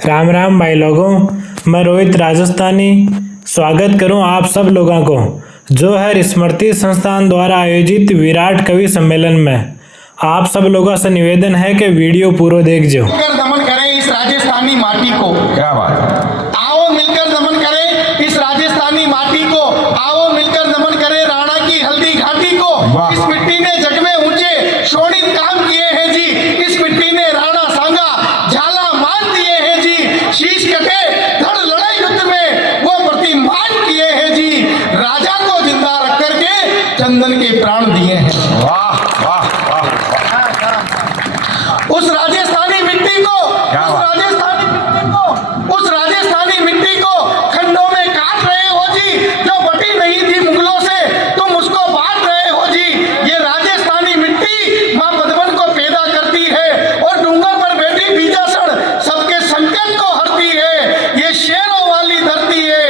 राम राम भाई लोगों, मैं रोहित राजस्थानी स्वागत करूं आप सब लोगों को जो है स्मृति संस्थान द्वारा आयोजित विराट कवि सम्मेलन में। आप सब लोगों से निवेदन है कि वीडियो पूरा देख जो। मिलकर दमन करें इस राजस्थानी माटी को। क्या बात। आओ मिलकर दमन करें इस राजस्थानी माटी को। आओ मिलकर दमन करें राणा की हल्दी घाटी को। इस मिट्टी ने जग में ऊंचे शोणित काम किए हैं जी। इस मिट्टी ने राणा सांगा झाला मान दिए हैं जी। शीश कटे धड़ लड़ाई युद्ध में वो प्रतिमान किए हैं जी। राजा को जिंदा रख करके चंदन के प्राण दिए हैं। वाह वाह वाह। उस राजस्थानी मिट्टी को, उस राजस्थानी मिट्टी को खंडों में काट रहे हो जी। जो बटी नहीं थी मुगलों से तुम उसको बांट रहे हो जी। ये राजस्थानी मिट्टी माँ पद्मन को पैदा करती है और डूंगर पर बैठी बीजासण सबके संकट को हरती है। ये शेरों वाली धरती है,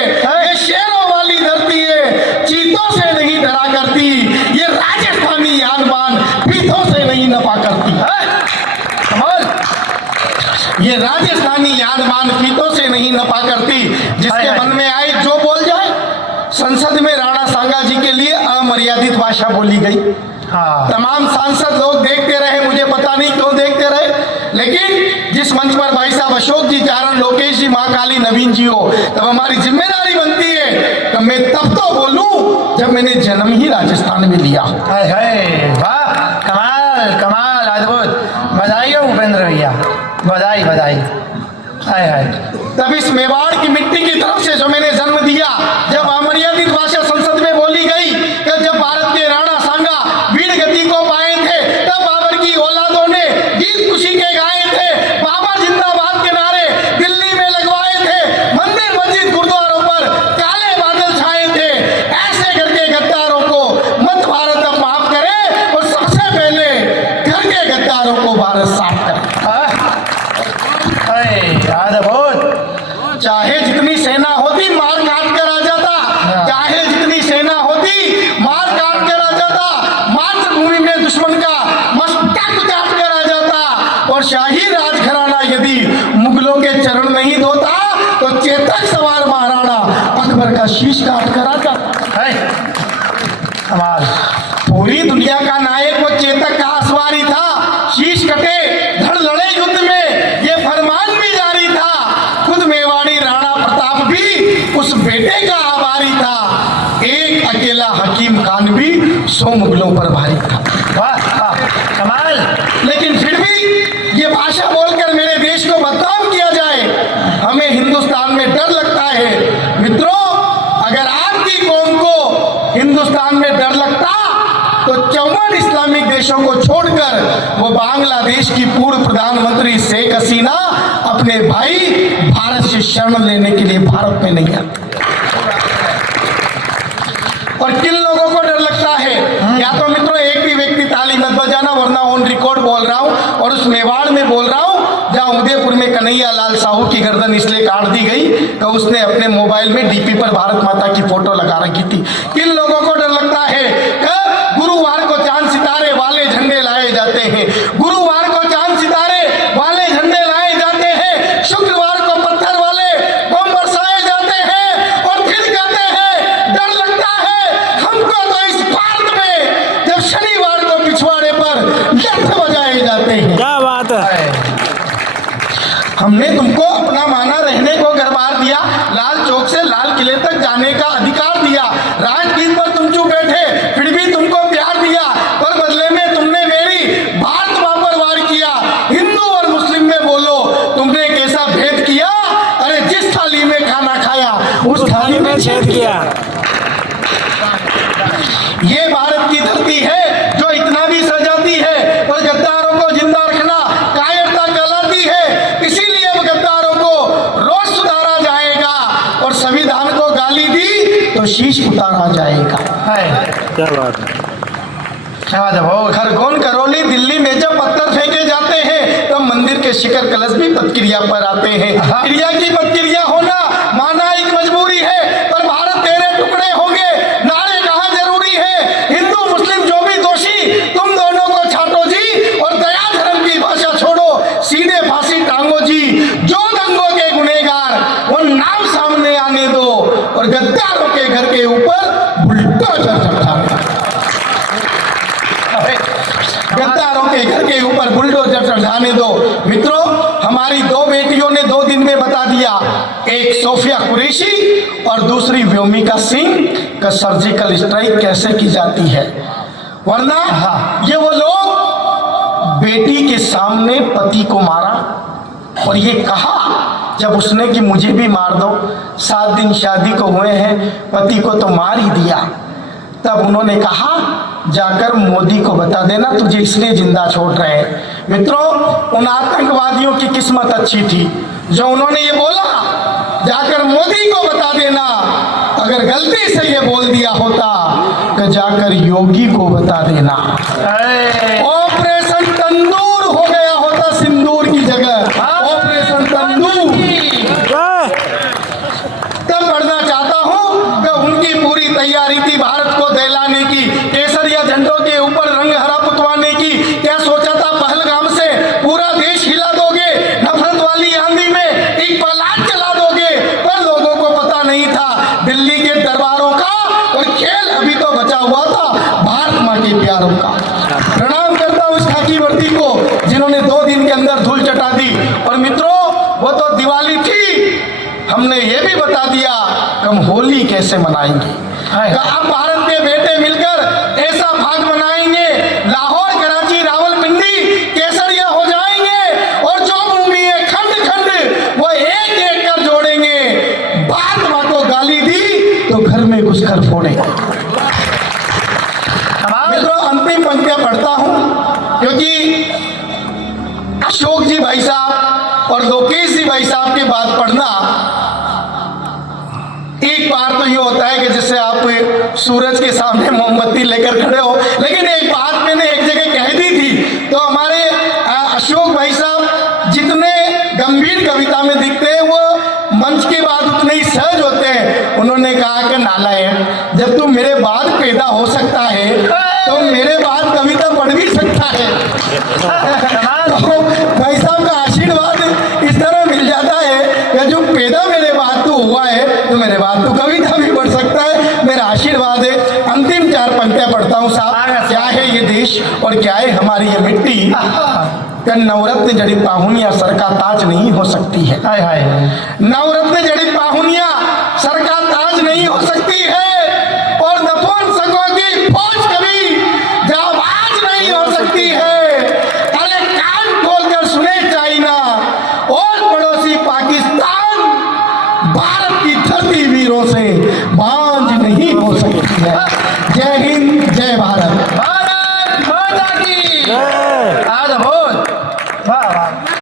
ये शेरों वाली धरती है। चीतों से नहीं डरा करती ये राजस्थानी यानबान, पीठों से नहीं नपा करती है। ये राजस्थानी यादमान फीतों से नहीं नपा करती। जिसके मन में आए जो बोल जाए। संसद में राणा सांगा जी के लिए अमर्यादित भाषा बोली गई। तमाम सांसद लोग देखते रहे, मुझे पता नहीं क्यों देखते रहे, लेकिन जिस मंच पर भाई साहब अशोक जी, चारण, लोकेश जी, महाकाली, नवीन जी हो, तब हमारी जिम्मेदारी बनती है कि मैं तब तो बोलूं जब मैंने जन्म ही राजस्थान में लिया हो। वाह, कमाल कमाल, अद्भुत। बधाई हो उपेंद्र भैया, बधाई बधाई। हाय हाय। तब इस मेवाड़ की मिट्टी की तरफ से जो मैंने जन्म दिया, जब अमर्यादित भाषा संसद में बोली गई कि जब भारत के राणा सांगा वीर गति को पाए थे, तब बाबर की औलादों ने गीत खुशी के गाए थे। बाबर जिंदाबाद के नारे दिल्ली में लगवाए थे। मंदिर मस्जिद गुरुद्वारों पर काले बादल छाए थे। ऐसे करके गद्दारों को मत भारत अब माफ करे और सबसे पहले घर के गद्दारों को भारत साफ करे। चाहे जितनी सेना होती मार काट कर आ जाता, चाहे जितनी सेना होती मार काट कर आ जाता, मातृभूमि में दुश्मन का मस्तक काट कर आ जाता। और शाही राजघराना यदि मुगलों के चरण नहीं धोता तो चेतक सवार महाराणा अकबर का शीश काट कर आ जाता। कमाल। पूरी दुनिया का नायक वो चेतक का असवारी था। शीश कटे धड़ लड़े युद्ध में ये फरमान भी जारी था। खुद मेवाड़ी राणा प्रताप भी उस बेटे का आभारी था। एक अकेला हकीम खान भी 100 मुगलों पर भारी था। वाह वाह, कमाल। लेकिन फिर भी ये भाषा बोलकर मेरे देश को बदनाम किया जाए, हमें हिंदुस्तान में डर लगता है। मित्रों, अगर आपकी कौम को हिंदुस्तान में डर लगता तो 54 इस्लामिक देशों को छोड़कर वो बांग्लादेश की पूर्व प्रधानमंत्री शेख हसीना अपने भाई भारत से शरण लेने के लिए भारत में नहीं आती। और किन लोगों को डर लगता है? या तो मित्रों एक भी व्यक्ति ताली मत बजाना, वरना ऑन रिकॉर्ड बोल रहा हूं और उस मेवाड़ में बोल रहा हूं जहां उदयपुर में कन्हैया लाल साहू की गर्दन इसलिए काट दी गई तो उसने अपने मोबाइल में डीपी पर भारत माता की फोटो लगा रखी थी। किन लोगों को डर लगता है? गुरुवार को चांद सितारे वाले झंडे लाए जाते हैं, गुरुवार को चांद सितारे वाले झंडे लाए जाते हैं, शुक्रवार को पत्थर वाले बम बरसाए जाते हैं और फिर कहते हैं डर लगता है हमको तो इस भारत में जब शनिवार को पिछवाड़े पर लठ बजाए जाते हैं। क्या बात है। हमने तुमको अपना माना रहने को गरबार दिया, लाल चौक से लाल किले तक जाने का अधिकार दिया, राजगीर पर तुम चुप बैठे फिर भी तुमको प्यार दिया, पर बदले में तुमने मेरी भारत मां पर वार किया। हिंदू और मुस्लिम में बोलो तुमने कैसा भेद किया? अरे जिस थाली में खाना खाया उस थाली में छेद किया। ये भारत की धरती है जो इतना भी सजाती है और गद्दारों को जिंदा रखना कायरता कहलाती है। इसीलिए अब गद्दारों को रोज सुधारा जाएगा और संविधान को गाली दी तो शीश उतारा जाएगा। क्या बात है। खरगोन करौली दिल्ली में जब पत्थर फेंके जाते हैं तब मंदिर के शिखर कलश भी प्रतिक्रिया पर आते हैं। क्रिया की प्रतिक्रिया होना माना एक मजबूरी है, पर भारत तेरे टुकड़े होंगे नारे कहाँ जरूरी है। हिंदू मुस्लिम जो भी दोषी तुम दोनों को छाटो जी और दया धर्म की भाषा छोड़ो, सीधे फांसी टांगो जी। जो दंगों के हमारी दो बेटियों ने 2 दिन में बता दिया, एक सोफिया कुरैशी और दूसरी व्योमिका सिंह का सर्जिकल स्ट्राइक कैसे की जाती है। वरना ये वो लोग बेटी के सामने पति को मारा और ये कहा जब उसने कि मुझे भी मार दो, 7 दिन शादी को हुए हैं, पति को तो मार ही दिया। तब उन्होंने कहा जाकर मोदी को बता देना तुझे इसलिए जिंदा छोड़ रहे हैं। मित्रों, उन आतंकवादियों की किस्मत अच्छी थी जो उन्होंने ये बोला जाकर मोदी को बता देना। अगर गलती से ये बोल दिया होता कि जाकर योगी को बता देना, ऑपरेशन तंदूर हो गया होता सिंदूर की जगह ऑपरेशन तंदूर। तब बढ़ना चाहता हूं कि उनकी पूरी तैयारी थी भारत को दहलाने की, केसरिया झंडों के ऊपर रंग हरा पुतवाने की। क्या सोचा था पहलगाम से पूरा देश हिला दोगे, नफरत वाली आंधी में एक पलाट चला दोगे। पर लोगों को पता नहीं था दिल्ली के दरबारों का और खेल अभी तो बचा हुआ था भारत माँ के प्यारों का। प्रणाम करता हूं उस खाकी वर्दी को जिन्होंने 2 दिन के अंदर धूल चटा दी। और मित्रों, वो तो दिवाली थी, हमने ये भी बता दिया कि हम होली कैसे मनाएंगे। अब भारत के बेटे मिलकर ऐसा भाग मनाएंगे, लाहौर, कराची, रावलपिंडी केसरिया हो जाएंगे और जो भूमि है खंड खंड वो एक एक कर जोड़ेंगे। भारत माँ को गाली दी तो घर में घुसकर फोड़ेंगे। मित्रों, अंतिम पंक्तियां पढ़ता हूं क्योंकि अशोक जी भाई साहब और लोकेश जी भाई साहब की बात पढ़ना एक बार तो ये होता है कि जैसे आप सूरज के सामने मोमबत्ती लेकर खड़े हो, लेकिन एक बात मैंने एक जगह कह दी थी। तो हमारे अशोक भाई साहब जितने गंभीर कविता में दिखते हैं वो मंच के बाद उतने ही सहज होते हैं। उन्होंने कहा कि नालायक, जब तू मेरे बाद पैदा हो सकता है तो मेरे बाद कविता पढ़ भी सकता है। तो भाई साहब का आशीर्वाद इस तरह मिल जाता है कि जो पैदा मेरे बाद तो हुआ है तो मेरे बाद तो कविता भी पढ़ सकता है, मेरा आशीर्वाद है। अंतिम 4 पंक्तियां पढ़ता हूँ साहब। क्या है ये देश और क्या है हमारी ये मिट्टी, कि नवरत्न जड़ित पाहुनिया सर का ताज नहीं हो सकती है। नवरत्न जड़ित पाहुनिया सर का ताज नहीं हो सकती है और नपुंसकों की फौज कभी जाबाज नहीं हो सकती है। अरे कान खोलकर सुने चाइना और पड़ोसी पाकिस्तान, भारत की धरती वीरों से बांझ नहीं हो सकती है। जय हिंद, जय भारत। भारत माता की जय। आज बहुत वाह वाह।